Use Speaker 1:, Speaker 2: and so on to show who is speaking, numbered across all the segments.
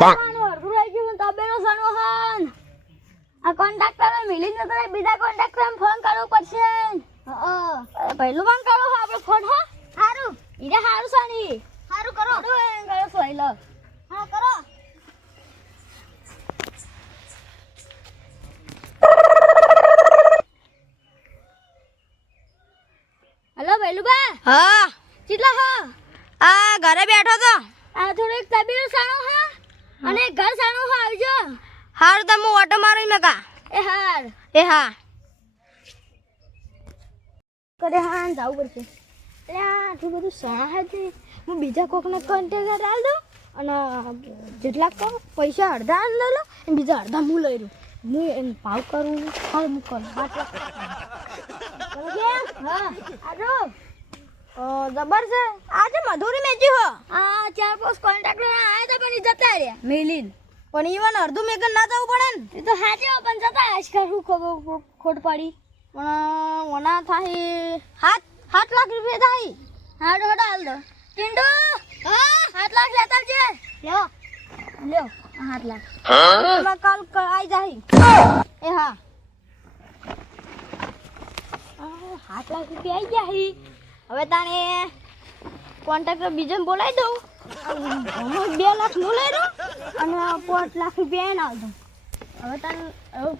Speaker 1: આનું અડધું રહી ગયું તબેલો સણો હન. આ કોન્ટ્રાક્ટર મિલી ન રહે બીજા કોન્ટ્રાક્ટર ફોન કરવો પડશે. અરે પહેલું ફોન કરો હા આપણે ફોન હા. સારું ઈરે સારું સાની. સારું કરો. એમ કરો હા કરો. હેલો ભૈલુબા
Speaker 2: હા.
Speaker 1: કેટલા હા.
Speaker 2: આ ઘરે બેઠો તો.
Speaker 1: આ થોડીક તબેલો સાણો હા. અને ઘર સાણો આવજો.
Speaker 2: હાર તમે ઓટો મારો મેકા.
Speaker 1: એ હાર.
Speaker 2: એ હા.
Speaker 1: કરે હા જાવું પડશે. એટલે આટલું બધું સણા હે છે હું બીજા કોકને કન્ટેનર આલ દઉં અને જેટલા કહો પૈસા અડધા લઈ લો અને બીજા અડધા હું લઈ લઉં. હું એમ ભાવ કરું હા હું કરું હા
Speaker 2: જબર છે? આજે મધુરી મેચી હો.
Speaker 1: આ ચાર પાંચ કોન્ટ્રાક્ટર આયા હતા પણ જતા રહ્યા.
Speaker 2: મિલિન. પણ ઈવન અડધું મેકન ના જવું પડે ને?
Speaker 1: એ તો હાચે પણ જતા આજકાલ શું ખોટ પડી.
Speaker 2: પણ ઓના થાય સાત સાત લાખ રૂપિયા થાય
Speaker 1: હાડો હાડો હાલ દો. ટિંડુ! હાથ લાખ લેતા આવજે. લ્યો. લ્યો હાથ લાખ.
Speaker 2: કાલ ક- જાય એ હા.
Speaker 1: આ લાખ રૂપિયા આવી હી
Speaker 2: હવે તાણે કોન્ટ્રાક્ટર બીજાને બોલાવી દઉં.
Speaker 1: હમણાં બે લાખનું લઈ રહ્યો અને પાંચ લાખ રૂપિયા એને આવજો દઉં.
Speaker 2: હવે તને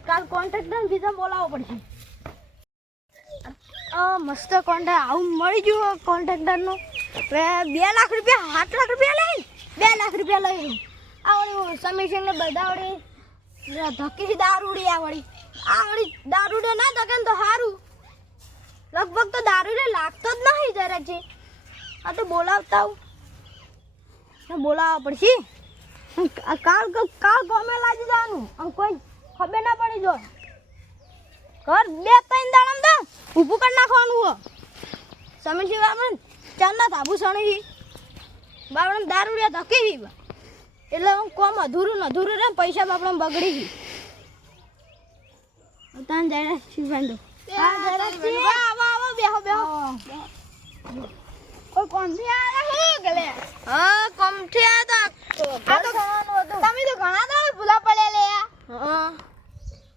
Speaker 2: કાલ કોન્ટ્રાક્ટર બીજા બોલાવવો પડશે. મસ્ત કોન્ટ્રાક્ટ આવું મળી ગયું કોન્ટ્રાક્ટરનું હવે બે લાખ રૂપિયા, સાત લાખ રૂપિયા લઈ બે લાખ રૂપિયા લઈ લઉં આ વળી સમીર ને બધા વળી ધકી દારૂડી આ વળી. આ વળી દારૂડે ના ધકે તો સારું લગભગ તો દારૂને લાગતો જ નહીં જરા છે આ તો બોલાવતા આવું. બોલાવવા પડશે. કાલ કાલ ગમે લાગી જવાનું. આમ કોઈ ખબર ના પડી જો ઘર બે ત્રણ દાડમ તો ઊભું કરી નાખવાનું હો. સમય છે બાપણ ચાંદના તાબુ સણી બાપણ દારૂડિયા ધકી હી એટલે હું કોમ અધૂરું અધૂરું રે પૈસા બાપણ બગડી ગઈ તાન જાય શિવાંડો હા આવો આવો બેહો બેહો.
Speaker 1: કોઈ કોણથી આવ્યા હું ગલે?
Speaker 2: હા કોમથી આ તો?
Speaker 1: આ તો તમે તો ઘણા દાડા ભૂલા પડ્યા લે
Speaker 2: હા.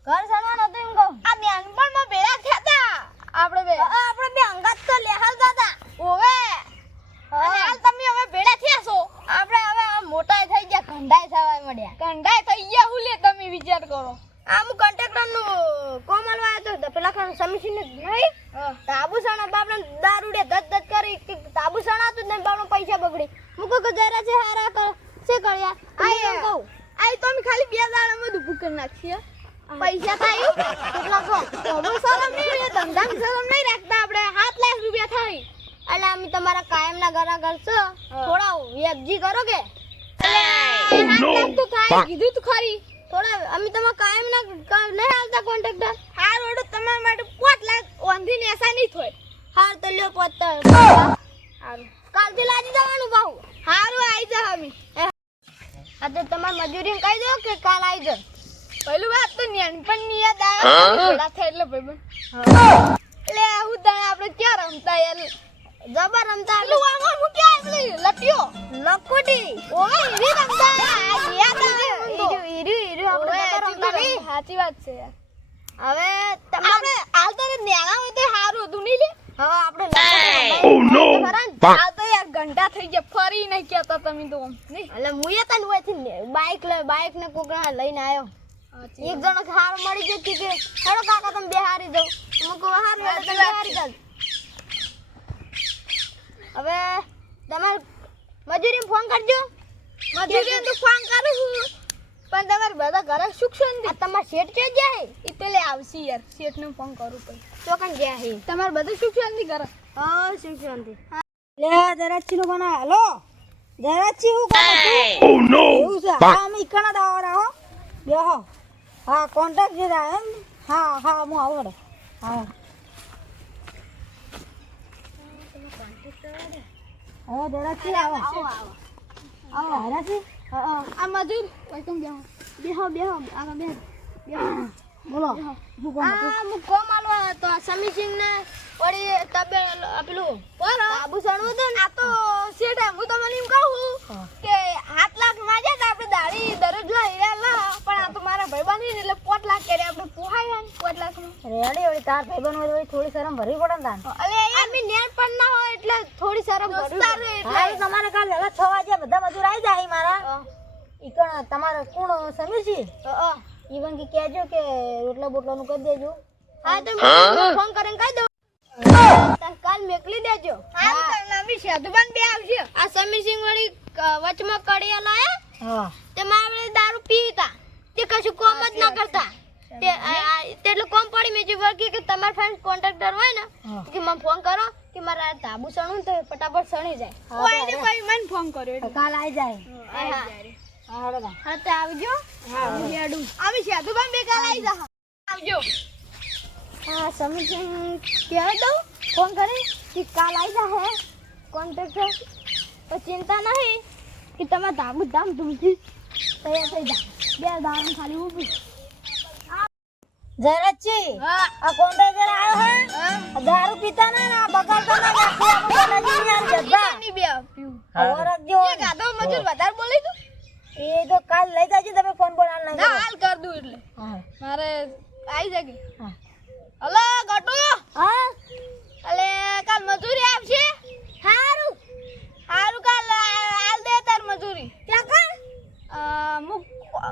Speaker 2: ઘર સણવાનું હતું એમ કહું.
Speaker 1: આ નાનપણમાં ભેળા થયા તા. આપણે બે.
Speaker 2: અ, આપણે બે અંગાત તો લેહાલતા હતા
Speaker 1: ઓવે. હાલ તમે હવે ભેળા થયા છો.
Speaker 2: આપણે હવે મોટા થઈ ગયા કંડાઈ થવા મળ્યા.
Speaker 1: કંડાય થઈ ગયા હું લે તમે વિચાર કરો.
Speaker 2: આમ કોન્ટ્રાક્ટરનું કોમલ વાયો તો પેલા ખાન સમીસી ને નહીં. તાબુસાણા બાપને દારૂડે ધત ધત કરી કે તાબુસાણા હતું ને બાપનો પૈસા બગડી મુકો કે જરા છે હારા કર છે કર્યા આ એમ કહું
Speaker 1: આઈ તો અમે ખાલી બે દાડામાં જ ઊભું કરી નાખીએ
Speaker 2: પૈસા થાય કેટલા કહો
Speaker 1: તો શરમ નહીં રહે ધંધામાં શરમ નહીં રાખતા આપણે સાત લાખ રૂપિયા થાય
Speaker 2: એટલે અમે તમારા કાયમના ઘરા કરશો થોડા વ્યાજી કરો કે
Speaker 1: એ સાત લાખ તો થાય કીધું તું ખરી
Speaker 2: થોડા અમે તમારા કાયમના ક- નહીં હાલતા કોન્ટ્રાક્ટર
Speaker 1: હાર ઓડો તમારા માટે પાંચ લાખ વાંધીને એસા નહીં થાય
Speaker 2: હાર
Speaker 1: સારું
Speaker 2: કાલથી લાજી જવાનું બાહુ.
Speaker 1: સારું આવી જા અમે.
Speaker 2: આ તો તમારી મજૂરી કહી દો કે કાલ આવી જાવ
Speaker 1: પેલું વાત તો નાનપણની યાદ આવે ભેળા થાય એટલે ભાઈ એટલે હું તને આપણે ક્યાં રમતા યાર
Speaker 2: જબર રમતા
Speaker 1: પેલું આમાં હું ક્યાં પેલી લટ્યો.
Speaker 2: લખોટી
Speaker 1: ઓવે હીરી રમતા યાદ આવે
Speaker 2: આપણે રમતા
Speaker 1: સાચી વાત છે. યાર
Speaker 2: હવે તમારે
Speaker 1: આપણે હાલ તો નેણા હોય તો સારું હતું નહીં લે?
Speaker 2: હવે આપણે ખરા
Speaker 1: તો યાર ઘંટા થઈ ગયા ફરી નહીં કેતા તમે તો
Speaker 2: એટલે હું એ તને બાઇક લઈ બાઇક ને કોકના લઈને આવ્યો એક જણો હાર મળી ગયો કે હેડો કાકા તમે બે હારી જાવ હું કહું હારું તમે બે હારી જાવ હવે તમારે મજૂરી ફોન કરજો.
Speaker 1: મજૂરી તો ફોન કરું છું. પણ તમારે બધા ઘરે સુખ શાંતિ.
Speaker 2: આ તમારા શેઠ કે જાય?
Speaker 1: એ પેલે આવશે યાર શેઠને ફોન કરું પછી.
Speaker 2: ચોકન ગયા હે.
Speaker 1: તમારે બધું સુખ શાંતિ કરે
Speaker 2: હા શિવ શાંતિ લે દરાચી નો બના હાલો દરાચી હું તું ઓ નો હા અમે ઇકણા દાવરા હો. બેહો હા. કોન્ટેક્ટ જે રહે એમ. હા હા હું આવડે રે હા. હા દરાચી આવો આવો આવો. જરાચી? હા હા.
Speaker 1: આ મજૂર. વેલકમ બેહો?
Speaker 2: બેહો બેહો. આગળ બેહો.
Speaker 1: બેહો.
Speaker 2: બોલો. મુકો હું આલવા તો. સમીસિંગ ને વળી તબે પેલું
Speaker 1: બોલો.
Speaker 2: આબુ સણવું હતું ના
Speaker 1: આ તો શેઠ હું તમને એમ કહું કે સાત લાખમાં જાય તો આપણે દાડી દરરોજ લઈ રહ્યા પણ આ તો મારા ભાઈ છે ને એટલે પોટ લાખ કરે આપણે પોહાય ને પોટ લાખનું
Speaker 3: રેડી વળી તાર ભાઈબંધ હોય થોડી શરમ ભરવી પડે ને તાન.
Speaker 1: અલે અમે નેટ પણ ના હોય એટલે થોડી શરમ ભરવી
Speaker 3: હા. એ તમારે કાલ વહેલા છ વાગે બધા મજૂર આવી જાય મારા. ઈકણ તમારે કોણ સમીર છે ઈવન કે કહેજો કે રોટલા બોટલાનું કરી દેજો.
Speaker 1: હા તો ફોન કરીને કહી દો કાલ મેકલી દેજો. હા તો નવી સાધુબાન બે આવશે. આ સમીરસિંહ વળી વાળી વચમાં કડિયા લાયા?
Speaker 3: હા.
Speaker 1: તે મારે દારૂ પીતા તે કશું કોમ જ ના કરતા. તે તેટલું કોમ પડી. મેં જે વળગી કે તમારા ફ્રેન્ડ કોન્ટ્રાક્ટર હોય ને કે મને ફોન કરો કે મારા તાબુ ધાબુ સણું તો ફટાફટ સણી જાય.
Speaker 3: હા,
Speaker 1: કોઈ ને કોઈ મને ફોન કર્યો.
Speaker 3: કાલ આવી જાય. આવી તાન.
Speaker 1: હા તો આવજો. આવી સાધુબાન બે કાલ આવી જા. આવજો. હા સમીરસિંહ કહેવાય દઉં. ફોન કરી કે કાલ આવી જા હે. કોન્ટ્રાક્ટર તો ચિંતા નહીં કે તમે ધાબુ ધામ ધૂમથી તૈયાર થઈ જા બે ધામ ખાલી ઊભી. હા.
Speaker 3: આ કોન્ટ્રાક્ટર આવ્યો હે? દારૂ પીતા ના ના બગાડતા ના રાખી આપણે ના જતા
Speaker 1: ની બે પીવું
Speaker 3: રાખજો
Speaker 1: એ ગાધો મજૂર વધારે બોલી તું
Speaker 3: એ તો કાલ લઈ જાજો તમે ફોન પર હાલ
Speaker 1: ના હાલ કર દઉં એટલે.
Speaker 3: હા.
Speaker 1: મારે આવી જાગે
Speaker 3: હા.
Speaker 1: હલો ગટુ.
Speaker 3: હા?
Speaker 1: અલે કાલ મજૂરી આવશે? હારું. હારું કાલ હાલ દે તાર મજૂરી. ક્યાં કર મુ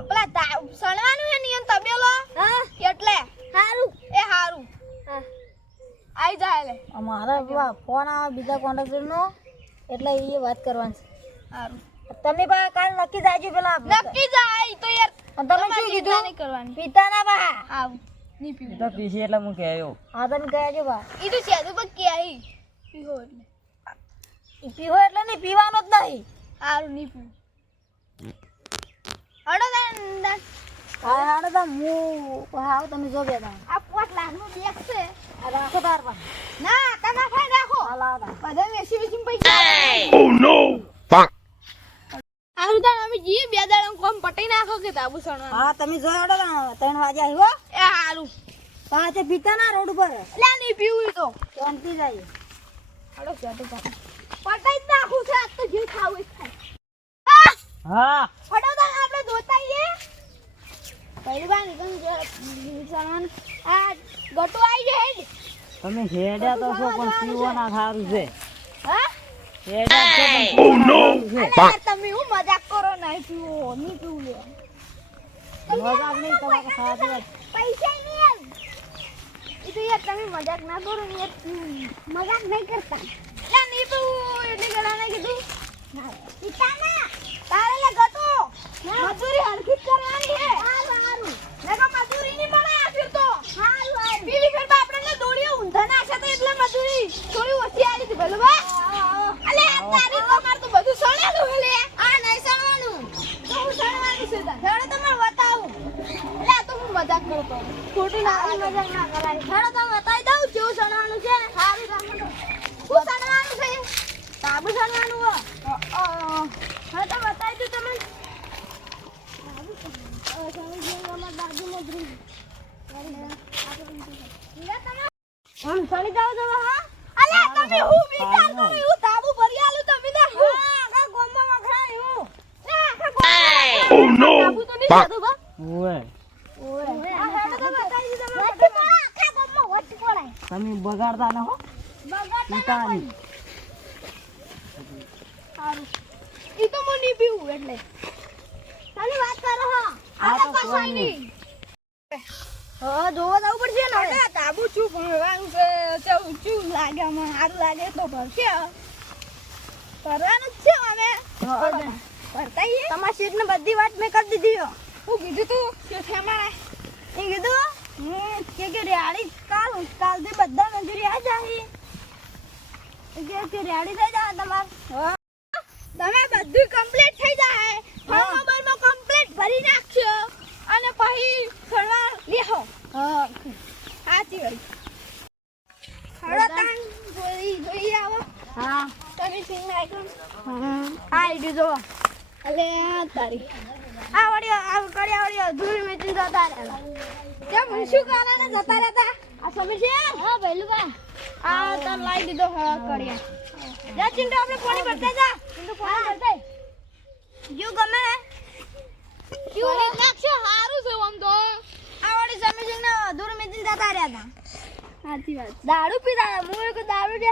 Speaker 1: પેલા સણવાનું હે નિયન તબેલો?
Speaker 3: હા.
Speaker 1: એટલે.
Speaker 3: હારું.
Speaker 1: એ હારું. આઈ જાય એટલે.
Speaker 3: અમારા ફોન આવે બીજા કોન્ટ્રાક્ટર નો એટલે એ વાત કરવાની
Speaker 1: હારું.
Speaker 3: છે તમે બા કાલ નક્કી જાજો પેલા
Speaker 1: નક્કી જાય તો યાર
Speaker 3: તમે શું કીધું?
Speaker 1: નહીં કરવાની.
Speaker 3: પીતા ના બા.
Speaker 1: આવ. નહીં પીવું.
Speaker 4: તો પીસી એટલે હું કહેયો
Speaker 3: હા તમે કહ્યા છો બા.
Speaker 1: ઈ તો સેદુ પર કે આઈ પીવો એટલે.
Speaker 3: ઈ પીવો એટલે નહીં પીવાનો જ નહીં.
Speaker 1: હારું નહીં પીવું. હડો તાન તાન.
Speaker 3: હા હાડો તો હું હા તમે જો બે તા
Speaker 1: આ પોટ લાખનું બેગ છે.
Speaker 3: આ રાખો તાર પા
Speaker 1: ના તમે ફાઈ રાખો.
Speaker 3: હા લાવો તાર.
Speaker 1: બધા મેસી વેસી પૈસા હારું તાન અમે જઈએ બે દાડા કોમ પટાઈ નાખો કે તાબુ સણવા
Speaker 3: હા તમે જો હાડો તા ત્રણ વાગે આવ્યો
Speaker 1: એ હારું.
Speaker 3: પાછે પીતા ના રોડ ઉપર.
Speaker 1: લે નહીં પીવું તો.
Speaker 3: શાંતિ જાય.
Speaker 1: હડો સેદુ તાન પટાઈ નાખું છે આજ તો જે ખાવું એ
Speaker 4: હા.
Speaker 1: તાન આપણે આ ગટુ આવી જાય.
Speaker 4: તમે હેડ્યા તો છો પણ પીવાના સારું છે. સારું છે
Speaker 1: અરે તમે હું મજાક કરો નહીં પીવો નહીં પીવું લે
Speaker 3: મજાક નહીં તમારે
Speaker 1: પૈસા નહીં એ તો યાર તમે મજાક ના કરો ને મજાક નહીં કરતા. લે નહીં પીવું એટલે ગળાને કીધું. ના તારે લે ગટો મજૂરી હરખી જ કરવાની છે હારું હારું નકર મજૂરી નહીં મળે આ ફિર તો હારું હારું પીલી ફેર આપણે દોડીઓ ઊંધા નાખ્યા તો એટલે મજૂરી થોડી ઓછી આવી હતી ભલે બા અલે આ તારી તમાર તો બધું સણેલું હે લે આ નહીં સણવાનું તો હું સણવાની છે તાર હેડો તમે બતાવું એટલે આ તો હું મજાક કરતો ખોટી ના મજાક ના કરાય હેડો તમે બતાવી દઉં કેવું સણવાનું છે સારું રાખો શું સણવાનું છે સાબુ સણવાનું હો હા તો બતાવી દઉં તમે આમ તમે
Speaker 4: બગાડતા ન
Speaker 1: એટલે. કરો હા.
Speaker 4: આ
Speaker 1: આ
Speaker 4: તો
Speaker 1: તો કશું
Speaker 4: કોઈ
Speaker 1: નહીં હા જોવા જવું પડશે ને હવે તાબુ ચૂપ ભરવાનું છે ચવું ચૂપ લાગે મને સારું લાગે તો ભરશે કરવાનું જ છે અમે ભરતા તમારા સીટ બધી વાત મેં કરી દીધી હું કીધું તું શેઠે અમારા એ કીધું હમ કે કે રેડી કાલ કાલથી બધા મજૂરી આ જાય કે કે રેડી થઈ જાય. તમારે તમે બધું કમ્પ્લીટ થઈ જાય ફોર્મમાં કમ્પ્લીટ ભરી નાખશો અને પછી ફરવા લેહો હા સાચી વાત હળો તાન જોઈ જોઈ આવો
Speaker 3: હા
Speaker 1: તમે સિંગ નાખ્યો હા ગયું જો અલે તારી. આ વળી આ કરી વળી ધૂળ મેચી જતા રહ્યા કેમ હું શું ને જતા રહેતા? આ સમય છે? હા ભઈલું બા આ તો લાઈ દીધો હા કરીએ જા ચિંડો આપણે પાણી ભરતા જા. ચિંડો પાણી ભરતા
Speaker 2: જો. ગમે?
Speaker 1: કરી નાખશો હારું છે આમ તો.
Speaker 2: આવડી સમીસિંગ ને ધૂળ મેચીને જતા રહ્યા હતા.
Speaker 1: સાચી વાત
Speaker 2: દારૂ પીતા હું એક દારૂ ડે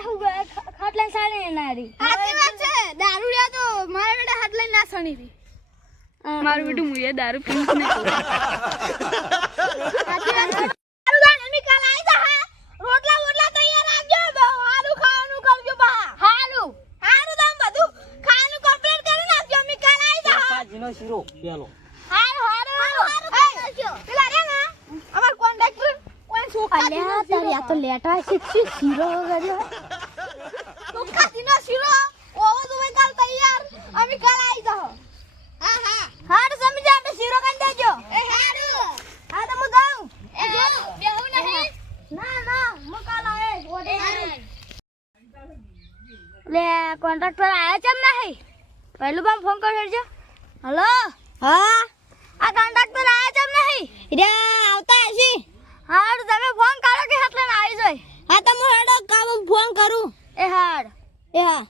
Speaker 2: ખાટલા સાડે નારી.
Speaker 1: સાચી વાત છે. દારૂ તો મારા બેટા હાથ લઈને ના સણી હતી મારું બેટું મુએ દારૂ પીને ને છે.
Speaker 2: અમે કાલ જા હા. રોટલા વોટલા તૈયાર રાખજો બહુ હારું ખાવાનું કરજો બા. હારું. હારું બધું ખાવાનું કમ્પ્લીટ કરી નાખજો અમે કાલ જા હા.
Speaker 3: કાજીનો શીરો પેલો.
Speaker 2: હારું હારું હારું. હારું પેલા રે ના અમાર કોન્ટ્રાક્ટર કોઈ શું
Speaker 1: અલ્યા તારી આ તો લેટા શીખી શીરો
Speaker 2: તું શીરો ઓવો તો ભાઈ કાલ તૈયાર અમે કાલ આવી જા હા હા. હારું સમજી આપણે શીરો કરી દેજો એ હારું. હા તો હું જાઉં.
Speaker 1: એ બેહું નહીં?
Speaker 2: ના ના હું કાલ આવે લે કોન્ટ્રાક્ટર આયા ચમ નહીં પહેલું પણ ફોન કરજો હલો? હા? આ કોન્ટ્રાક્ટર આયા ચમ નહીં રે આવતા હશી. હા તો તમે ફોન કરો કે એટલે આવી જાય. હા તો હું હેડો કામ ફોન કરું. એ હાડ એ હા.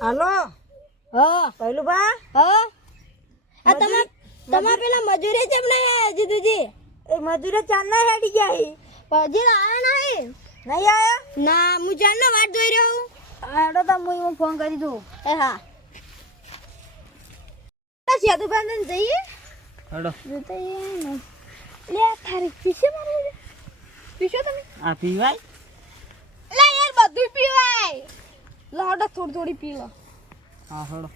Speaker 3: હાલો?
Speaker 2: હા.
Speaker 3: પહેલું બા
Speaker 2: હા. આ તમા તમા પેલા મજૂરે નહીં આયા જીતુજી?
Speaker 3: એ મજૂરે ચાંદા હેડી ગયા હી.
Speaker 2: પજી આયા નહીં
Speaker 3: નહીં આયા?
Speaker 2: ના હું જાણનો વાટ જોઈ રહ્યો હું.
Speaker 3: હેડો તો હું હું ફોન કરી દઉં.
Speaker 2: એ હા. પછી દુકાન જઈએ.
Speaker 3: હેડો.
Speaker 2: જતા ને. લે આ પીછે મારે. પીછો તમે.
Speaker 3: આ પીવાય
Speaker 2: લે યાર બધું પીવાય લાડો થોડી થોડી પી લો
Speaker 3: હા હેડો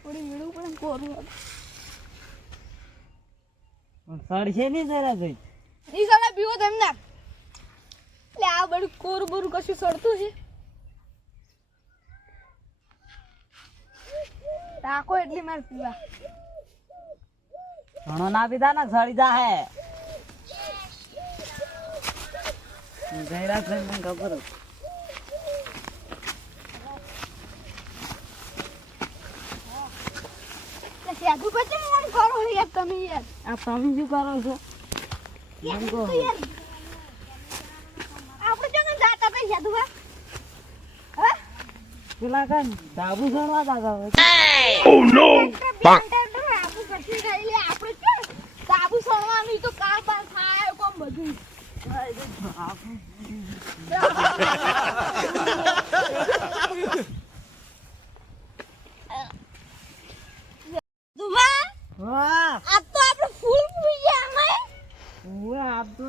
Speaker 2: થોડી મીઠું પણ કોરું
Speaker 3: પણ સડશે નહીં જરા જોઈ.
Speaker 2: ઈ સાલા પીવો તેમ ના લે આ બધું કોરું બોરું કશું સડતું છે? રાખો એટલી મારે પીવા.
Speaker 3: ઘણો ના પીધા ને સડી જા હે જયરાજ ભાઈ મને
Speaker 2: પછી મને કરો યાર તમે યાર
Speaker 3: આ તમે શું કરો છો
Speaker 2: યાર આપણે જો જાતા હતા સાધુ હા
Speaker 3: પેલા તા કરો
Speaker 2: સાબુ પછી ખાઈ લે આપણે ક્યાં સાબુ સણવાનું તો કામ બાર થાય કોમ બધું દુબા
Speaker 3: વાહ
Speaker 2: આ તો આપણે ફૂલ પી ગયા અમે
Speaker 3: ઓએ આપ તો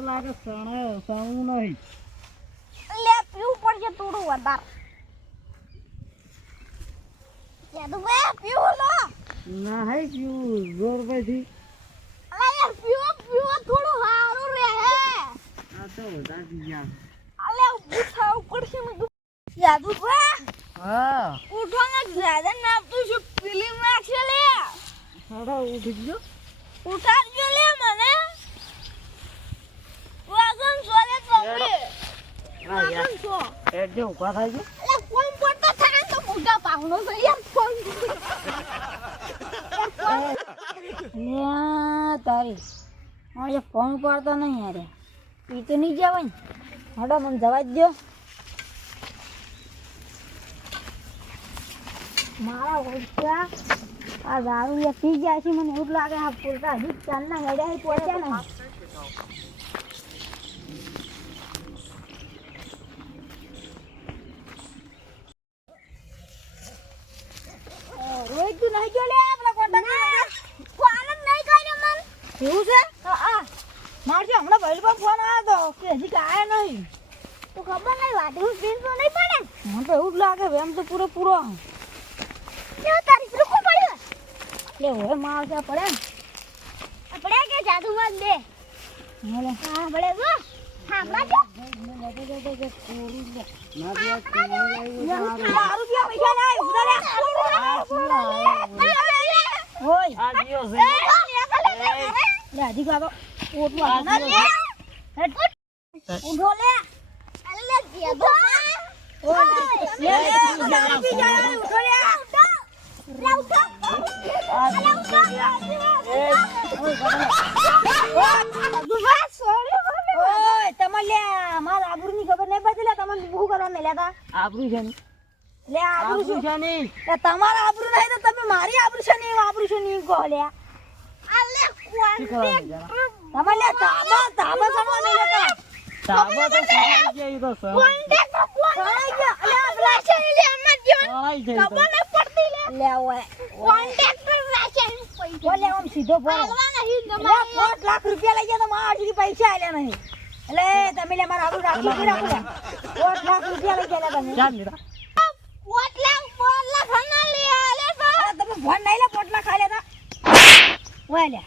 Speaker 3: લાગે સણે સણવું નહીં
Speaker 2: લે પીવું પડશે થોડું વધારે દુબા પીવું લો
Speaker 3: ના હે પીવું જોર પછી
Speaker 2: ઊભા
Speaker 3: થાય છે.
Speaker 2: ફોન પડતો થાય તો મોટા પાવનો છે ફોન
Speaker 3: તારી. ફોન પાડતો નહીં યાર. એ તો નહીં જવાય ને. હડો મને જવા જ દો. મારા ઓછા આ દારૂ પી ગયા છે મને એવું લાગે આ પૂરતા હજી ચાંદના હેડ્યા પહોંચ્યા ને
Speaker 2: રોહિત તું નહીં ગયો લે આપણા કોટા
Speaker 3: એવું છે? મારથી હમણાં ભાઈ પણ ફોન આવ્યો હતો કે હજી ગાય નહીં.
Speaker 2: તો ખબર નહીં હું પીન તો નહીં પડે
Speaker 3: મને તો એવું જ લાગે એમ તો પૂરો પૂરો
Speaker 2: લે તારી રૂકો પડ્યો
Speaker 3: એટલે હવે માર ક્યાં પડે ને.
Speaker 2: આપણે કે જાદુ માં દે? હા પડે જો.
Speaker 3: લે. ઓય લે લે.
Speaker 2: લે
Speaker 3: લે, લે, લે, લે.
Speaker 2: લે ઉઠો
Speaker 3: આ ગયા. ઓય, તમે
Speaker 4: આબરૂ છે ને.
Speaker 3: લે આબરૂ
Speaker 4: છે ને.
Speaker 3: લે તમારા આબરૂ નહીં તો તમે મારી આબરૂ છે ને આબરૂ છે ને કહો લે
Speaker 1: અલે
Speaker 4: શું કરવાનું જરા?
Speaker 3: તમે લે તાબા તાબા સમો નહીં લેતા
Speaker 4: તાબા તો સળાઈ ગયા ઈ તો સળ.
Speaker 1: કોન્ટેક્ટ
Speaker 3: સળાઈ ગયા. અલે આ
Speaker 1: લે અમાર જીવન.
Speaker 4: ગયા.
Speaker 1: ખબર ન પડતી લે.
Speaker 3: લે ઓય.
Speaker 1: કોન્ટેક્ટ રાશન પૈસા
Speaker 3: ઓલે આમ સીધો બોલો.
Speaker 1: આલવા નહીં તમારે.
Speaker 3: પાંચ લાખ રૂપિયા લઈ ગયા તો મારા આઠથી પૈસા આલ્યા નહીં. એટલે તમે લે મારા આબરૂ રાખી નહીં રાખો લે. લાખ રૂપિયા લઈ ગયા તમે.
Speaker 4: ચાલ લીધા.
Speaker 1: પોટલા પોટલા ખાના લે આલે
Speaker 3: તમે ફોન નહીં લે પોટલા ખા લેતા ઓય લે.